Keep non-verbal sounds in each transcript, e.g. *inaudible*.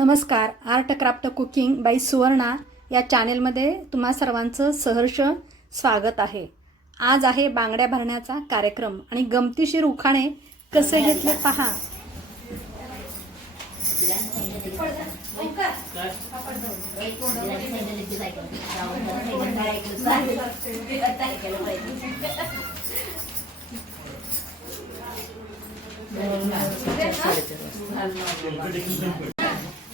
नमस्कार art craft cooking by Suvarna या चॅनेलमध्ये तुम्हा सर्वांचं सहर्ष स्वागत आहे. आज आहे बांगड्या भरण्याचा कार्यक्रम आणि गमतीशीर उखाणे कसे घेतले पहा.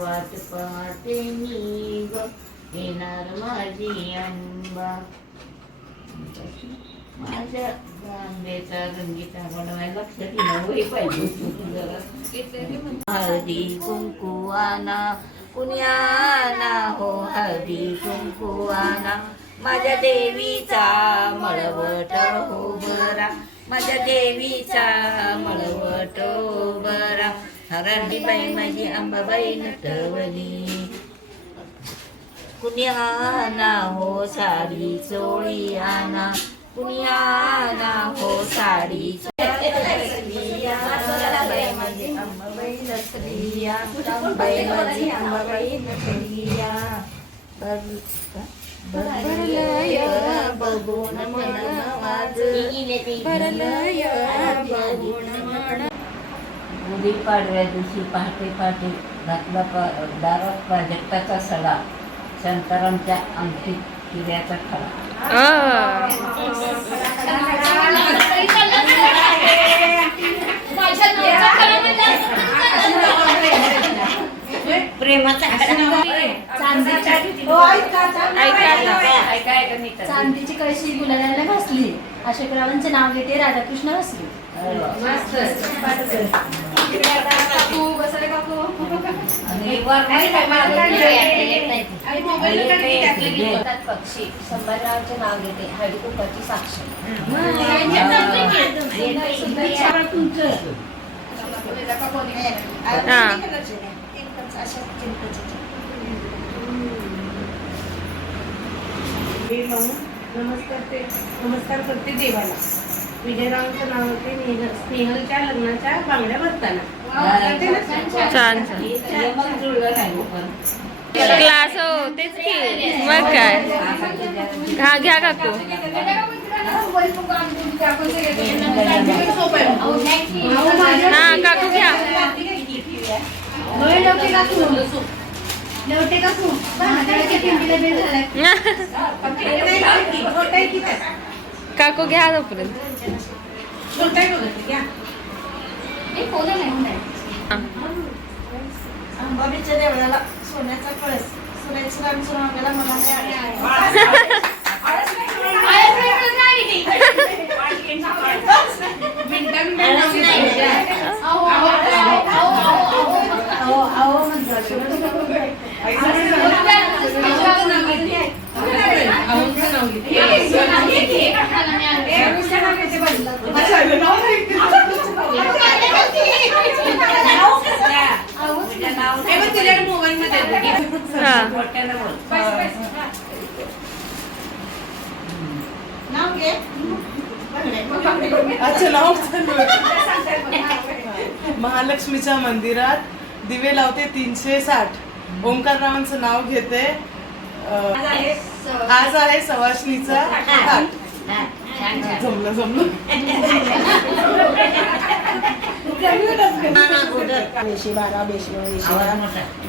वाट पाहते मी ग येणार माझी अंबा माझ्या गांबेचा रंगीचा बनवायला लक्षात येणं पाहिजे होतं जरा. हळदी कुंकुवाना हो हळदी कुंकुवाना माझ्या देवीचा मळवट हो बरा. माझ्या देवीचा मळवट हो बरा. हरणी बाई माझी अंबाबाई नटवली. कुण्याना हो साडी चोळी आना कुण्याना हो साडी. भरलय बघून मन भरलय बघून मन गुढीपाडव्या दिवशी पहाटे पहाटे घातला दारात प्राजक्ताचा सडा. शांतारामच्या अंगठीत प्रेमाचा चांदीची कळशी गुलाला घासली. अशोकरावांचे नाव घेते राधाकृष्ण हसली पक्षी संभाजीरावांचे नाव घेते हळदी कुंकाची साक्षी नमस्कार ते नमस्कार करते देवाला. विजयरावांचं नाव होते नेहल- स्नेहलच्या लग्नाच्या बांगड्या भरताना. छान नाही हो पण. क्लास हो तेच की. मग काय? हा घ्या काकू. हा काकू घ्या. काकू *laughs* ते, घ्या. अंबाबाईच्या देवळाला सोन्याचा कळस सोन्याची राम सुनावलेला मला आवडतं नाव घेते. हे बघ, तुझ्याकडे मोबाईल मध्ये आहे बघ. हा मोठ्यानं बोल. नाव घे अच्छा नाव महालक्ष्मीच्या मंदिरात दिवे लावते तीनशे साठ. ओंकाररावांचं नाव घेते. आज आहे हा, छान जमलं जमलं. बेशी बारा बेशी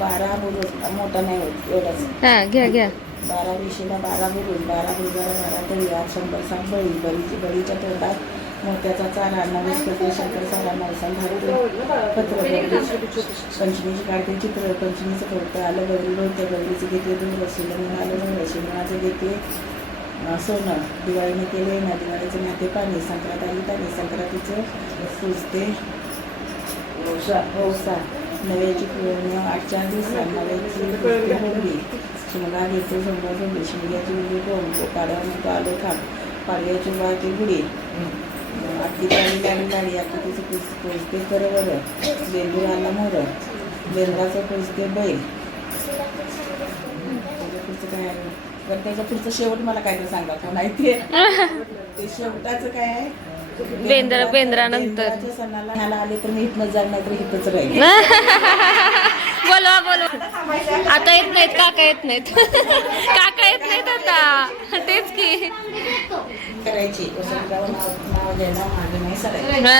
बारा. बुरुज मोठा नाही होत एवढंच. हा घ्या घ्या. बारा बेशीला बारा बुरुज बारा बुरुजाला बारा तळी आठ शंभर सात बळी बळीची बळीच्या तोंडात मोत्याचा चारा नवस करते शंकर सारा नवसा घालते पत्र पंचमीची काढते चित्र पंचमीचं करतं आलं गौरी होतं गौरीचं घेते दूध वशिलं मग आलं मग वशिलं घेते. सोनं दिवाळीने केले ना दिवाळीचं माते पाणी संक्रांत आली पाणी संक्रांतीचं पुजते. ओसा नव्याची पूर्ण आठ चार दिवसात नव्याची होळी शिमगा घेते सोमवार झोंबी शिमग्याची उडी कोण म्हणतो आलो थांब पाडव्याची बाळची गुढी आत्ती लाडी लाडी लाडी आत्ती तिचं पुज पुजते करवर आला मोर. बेंद्राचं पुजते बैल. त्याच्या पुढचं काय आहे? बरं त्याच्या पुढचं शेवट मला काहीतरी सांगा कोण आहे? ते शेवटाचं काय आहे? बेंद्रा- बेंद्रानंतर. बेंद्राच्या सणाला आले तर मी इथनंच जाणार तर इथंच राहील *laughs* बोलवा बोलवा. आता येत नाहीत काका येत नाहीत. काका येत नाहीत आता. तेच की. करायची. हा.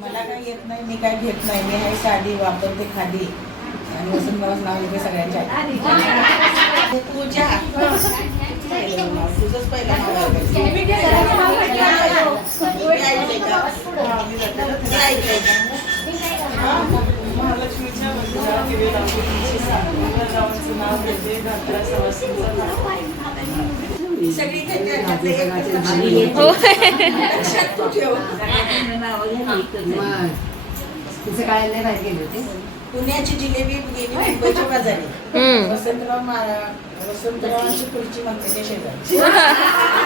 मला काय येत नाही मी काय घेत नाही. मी आहे साडी वापरते खादी. आणि वसंतरावाचं नाव घेते सगळ्यांच्या नाव, तुझंच पहिलं नाव आहे का? तुम्ही ऐकलंय का? तुम्ही ऐकलंय का? महालक्ष्मीच्या मंदिरात दिवे नाव घेते घातला सवासणीचं नाव सगळी. पुण्याची जिलेबी गेली मुंबईच्या बाजारी. वसंतराव महाराज वसंतरावांची खुर्ची म्हणते शेजारी *laughs*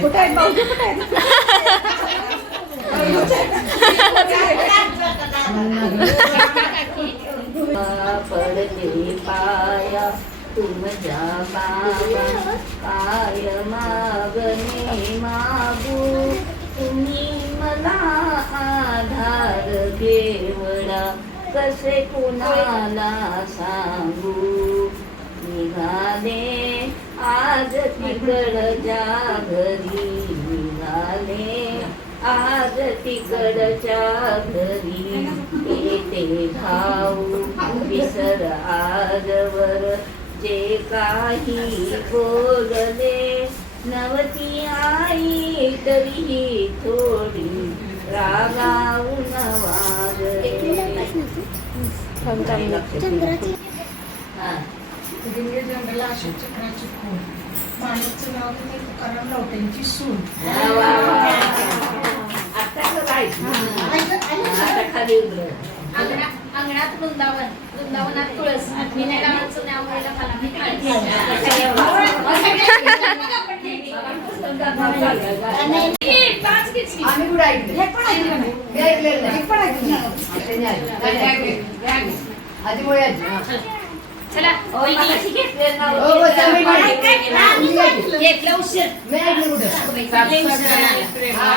कुठे पडले पाया तुमच्या बाबा काय मागणे मागू तुम्ही मला आधार केवळा कसे कुणाला सांगू? निघाले आज तिकडच्या घरी निघाले. आज तिकडच्या घरी येते धाऊ विसर आजवर जे काही बोलले. नवती आई तरीही थोडी रागावून वागले हा दिव्य जंगला अशोक चक्राची खून माणूसचं नाव घेते तुकाराम रावतेंची सून. अंगणात वृंदावन वृंदावनात तुळस. विनायकाचं नाव घ्यायला मला माहिती चला वहिनी. घेतलं उशीर हा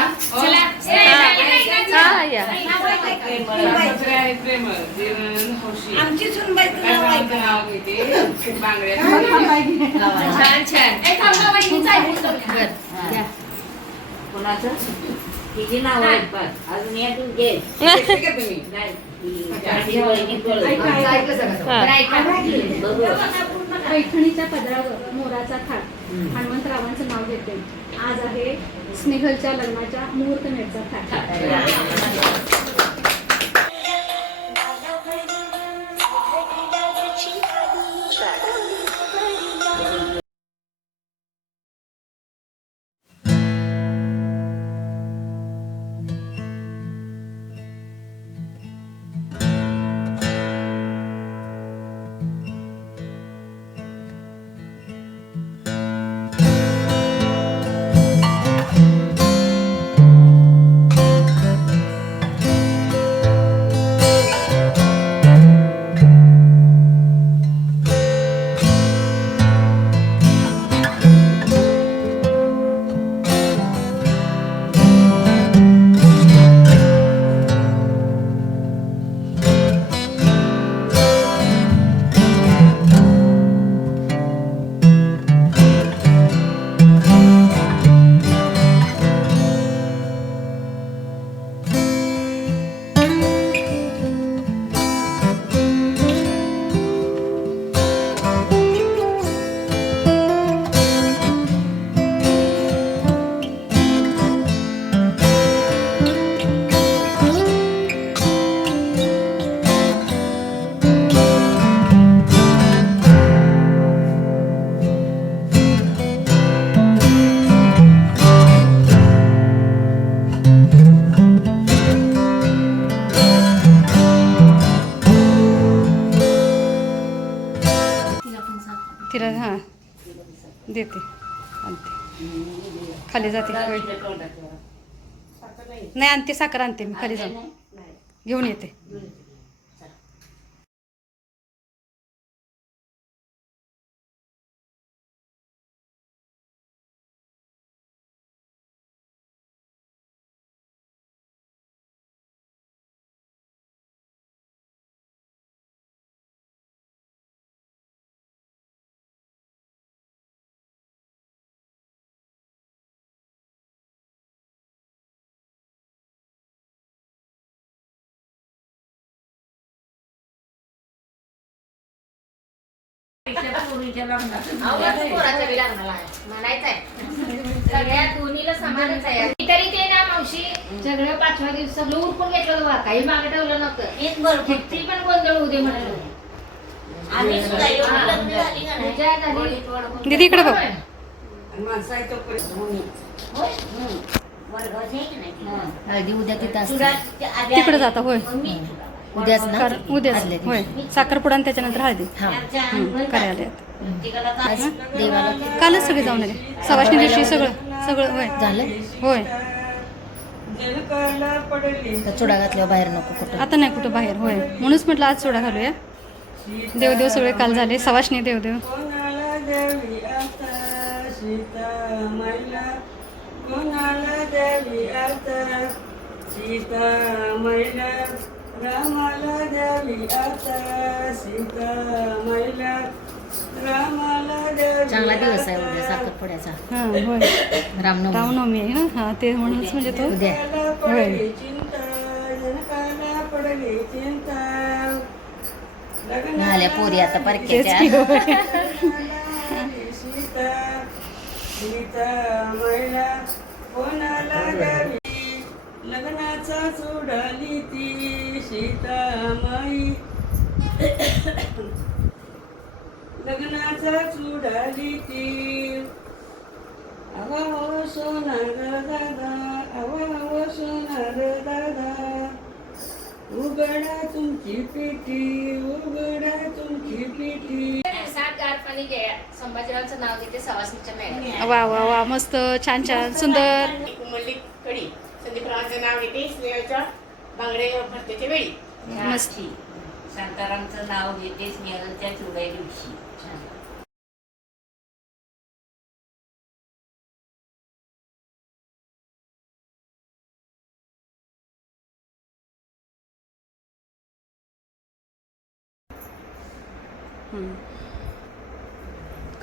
आमची सुनबाई छान छान. कोणाचं किती नाव आहेत अजून यातून घे नाही, पैठणीच्या पदरावर मोराचा थाट. हनुमंतरावांचं नाव घेते. आज आहे स्नेहलच्या लग्नाच्या मुहूर्तमेढचा थाट. देते. आणते. खाली जाते. नाही आणते. साखर आणते मी. खाली जाऊन. घेऊन येते. सगळ्या दोन्हीला समानच आहे तरी ते ना मावशी सगळं पाचव्या दिवस सगळं उरकून घेतलं होतं. काही मागे ठेवलं नव्हतं तेच बरं किती पण गोंधळ होऊ दे करून- दीदी इकडे बघ? हळदी उद्या तिथं तिकडे. जाता, होय. उद्याच ना? कर उद्या आदल्या दिवशी. होय. साखरपुडा आणि त्याच्यानंतर हळदी. हा. हं? आज देवाला कालच सगळे जाऊन आले. सवाशणी दिवशी सगळं सगळं होय. झालं? होय. तर चुडा घातल्यावर बाहेर नको कुठं. आता नाही कुठं बाहेर होय. म्हणूनच म्हटलं आज सोडा घालूया. देवदेव सगळे काल झाले. सवाशणी देवदेव. कोणाला द्यावी आता? सीता मैला कोणाला द्यावी आता सीता मैला रामाला द्यावी आता सीता मैला रामाला द्यावी चांगला दिवस आहे उद्या आता. साखरपुड्याचा. *laughs* हां होय. रामनवमी. रामनवमी आहे ना? हां ते म्हणूनच म्हणजे तो उद्या. पडली चिंता जनकाला पडली चिंता. लग्नाला झाल्या पोरी आता तेच परक्याच्या. की होय. सीता सीता मैला कोणाला द्यावी? लग्नाचा चुडाली ती सीता माई लग्नाचा चुडाली ती आवा हो सोनार दादा आवा हो सोनार दादा उघडा तुमची पेटी उघडा तुमची पेटी सात गार पाणी घ्या संभाजीरावचं नाव घेते सवासनीच्या मेळ्यात वा वा वा मस्त छान छान सुंदर मल्लिक कडी संदीपरावांचं नाव घेते स्नेहाच्या बांगडे भरतेच्या वेळी. मस्त. शांतारामचं नाव घेते स्नेहलच्या चुडाई दिवशी.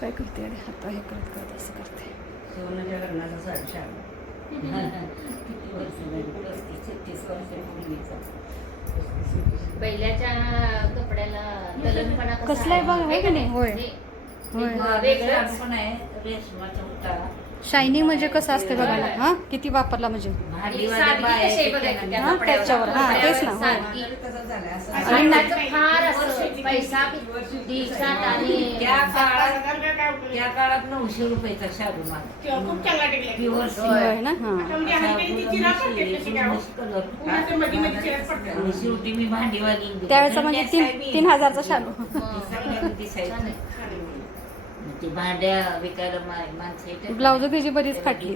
काय करते अरे आता हे करत करत असं करते. सोनाच्या लग्नाचा साक्षी किती वर्ष झाली पस्तीस छत्तीस वर्षापूर्वीचा बैलाच्या कपड्याला कसला आहे बघा, आहे की नाही? होय. होय वेगळंच. पण आहे रेशमाचा होता शायनिंग म्हणजे कसं असते बघा ना हा? किती वापरला म्हणजे? हा. त्याच्यावर. हा, तेच ना, नऊशे रुपयाचा होय ना? हा. म्हणजे हो? शेवटी मी त्यावेळेचा म्हणजे तीन तीन हजारचा शालू दिसायचं ते भांड्या विकायला मा- माणसं येतात. ब्लाऊज त्याची बरीच फाटली.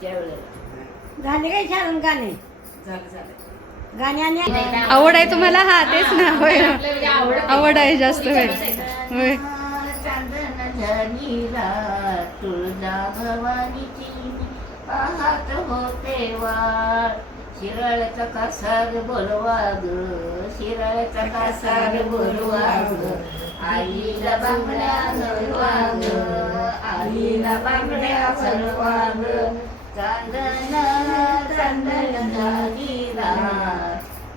त्यावेळेला *laughs* *laughs* झाले काय छान गाणे? गाणे आणि आवड आहे तुम्हाला? हा तेच ना. होय. म्हणजे आवड आवड आहे जास्त होय होय. चांदण झाली रात तुळजा भवानीची पाहत होते वाट. शिराळ्याचा कासार बोलवा ग शिराळ्याचा कासार बोलवा ग आईला बांगड्या हलवा ग आईला बांगड्या हलवा ग चांदन चांदण झाली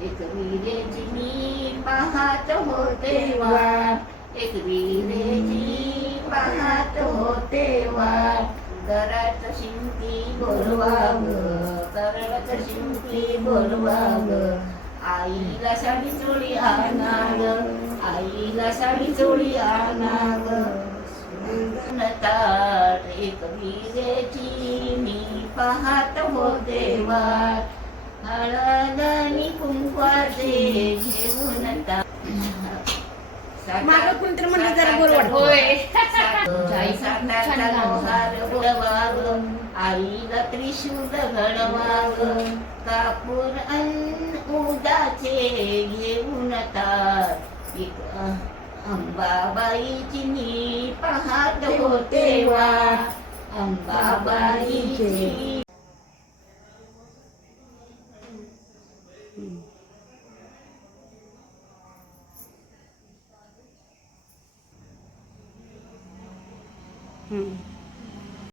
एक विरेची मी पाहत होते वा. एक विरेची पाहत होते वाट कराट शिंपी बोलवा ग कराट शिंपी बोलवाग ग आईला साडी चोळी आणाग आईला साडी चोळी आणाग ताट एक मी पाहत होते वाट हळद आणि कुंकवाचे घेऊन ताट मागं कोणतरी म्हणलं जरा बरं वाटतं. होय. आईला त्रिशूल घडवाग कापूर अन्न उदाचे घेऊन अंबाबाईची मी पाहत होते वा. अंबाबाईची mm